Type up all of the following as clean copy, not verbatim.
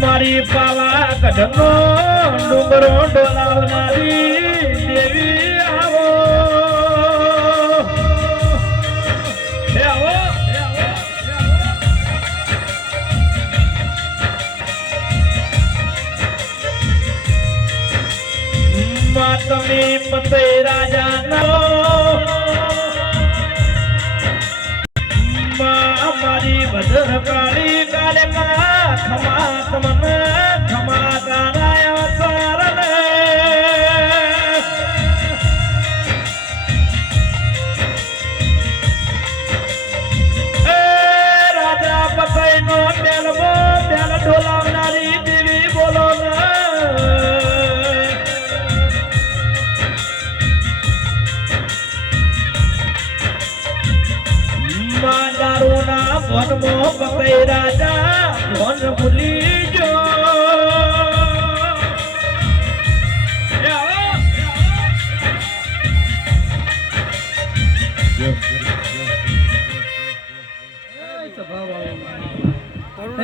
મારી પાવા કઢનો ડુંગરો ડોલાવનારી દેવી આવો તમે પતે રાજા નો મારી ભજન કાળી કાલે ખમા તમને ખમા તારાય અવતારને એ રાજા પતે નો મેલવો મેલ ઢોલાવનારી દેવી બોલો ને વનમો પતે રાજા વન ભૂલી જો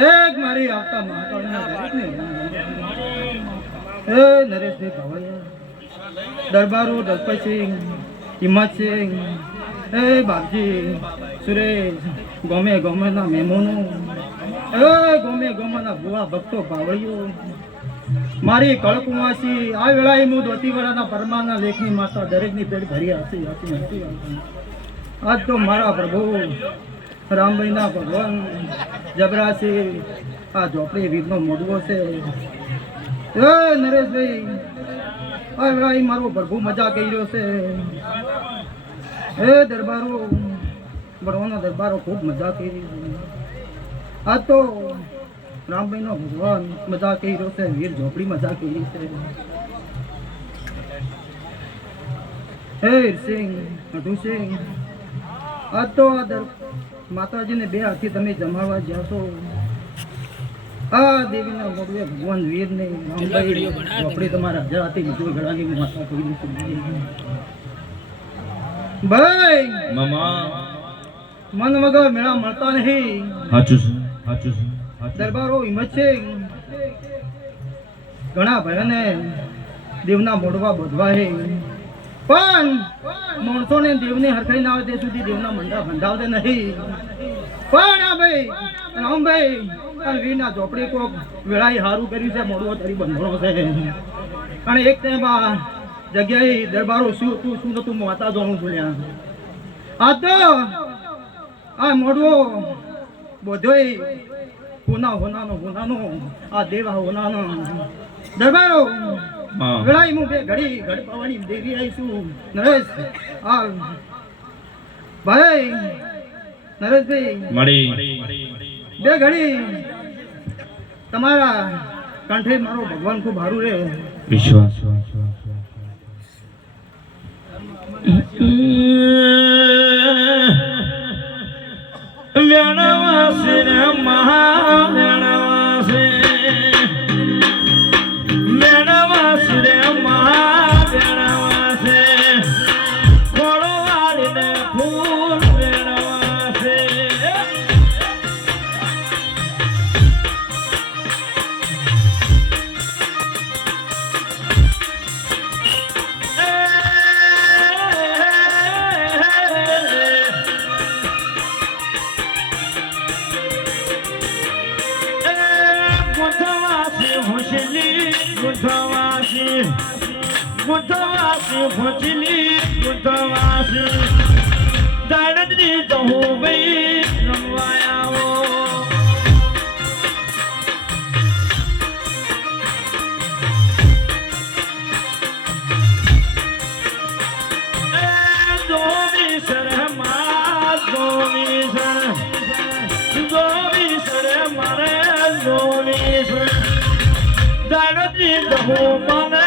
એક મારી આવતા નરેશભાઈ ભાવૈયા દરબારો દલપતસિંહ હિંમતસિંહ એ બાપજી સુરેશ ગમે ગમેના મહેમાનો એ ગમે ગમેના ભુવા ભક્તો ભાવળીઓ મારી કળકુવાસી આ વેળાએ હું દોતીવાળાના પરમાના લેખની માતા દરેકની પેટ ભરી હસી આજ તો મારા પ્રભુ રામભાઈના ભગવાન જબરાસી આ ઝોપડી વીરનો મોડવો છે એ નરેશભાઈ આ વેળાએ મારો પ્રભુ મજા કરી રહ્યો છે એ દરબારો બળવાના દરબારો ખૂબ મજા કરી આ તો રામભાઈનો ભગવાન મજા કરી રહ્યો છે વીર ઝોપડી મજા કરી છે હે સિંહ મધુસિંહ આ તો માતાજીને બે હાથથી તમે જમાડવા જાશો આ દેવીના ભગવે ભગવાન વીરને રામભાઈ ઝોપડી તમારા હજાર હાથી બીજું ગળાની માતા કરી છે ભાઈ મામા મન વગર મેળા મળતા નહીં સાચું છે દરબારો હિંમત છે ઘણા ભયને દેવના મોઢવા બધવા હે પણ માણસોને દેવને હરખાઈ ના આવે તે સુધી દેવના મંડા બંધાવતે નહીં પણ આ ભાઈ રામભાઈ અને વીરના ઝોપડી કોક વેળાએ હારું કર્યું છે મોડવો તારી બંધણો છે અને એક તેમાં જગ્યાએ દરબારો શું નતું માતા જોવાનું બોલ્યા આ તો આ મોડવો બધોય હોનાનો આ દેવા હોનાનો દરબારો વેળાઈ હું બે ઘડી પાવાની દેવી આવીશું નરેશ આ ભાઈ નરેશભાઈ બે ઘડી તમારા કંઠે મારો ભગવાન ખૂબ સારું રે વિશ્વાસ વેણવાસી રે મહાવેણવાસી વેણવાસી રે મહાવેણવાસી ખોળો વાળીને ફૂલ વેણવાસી ગુંથવાસી ભોજલી ગુંથવાસી દાડની તો હું ભાઈ રમવાયાઓ દોવી સર મારે દોવી સર દાડની તો હું મને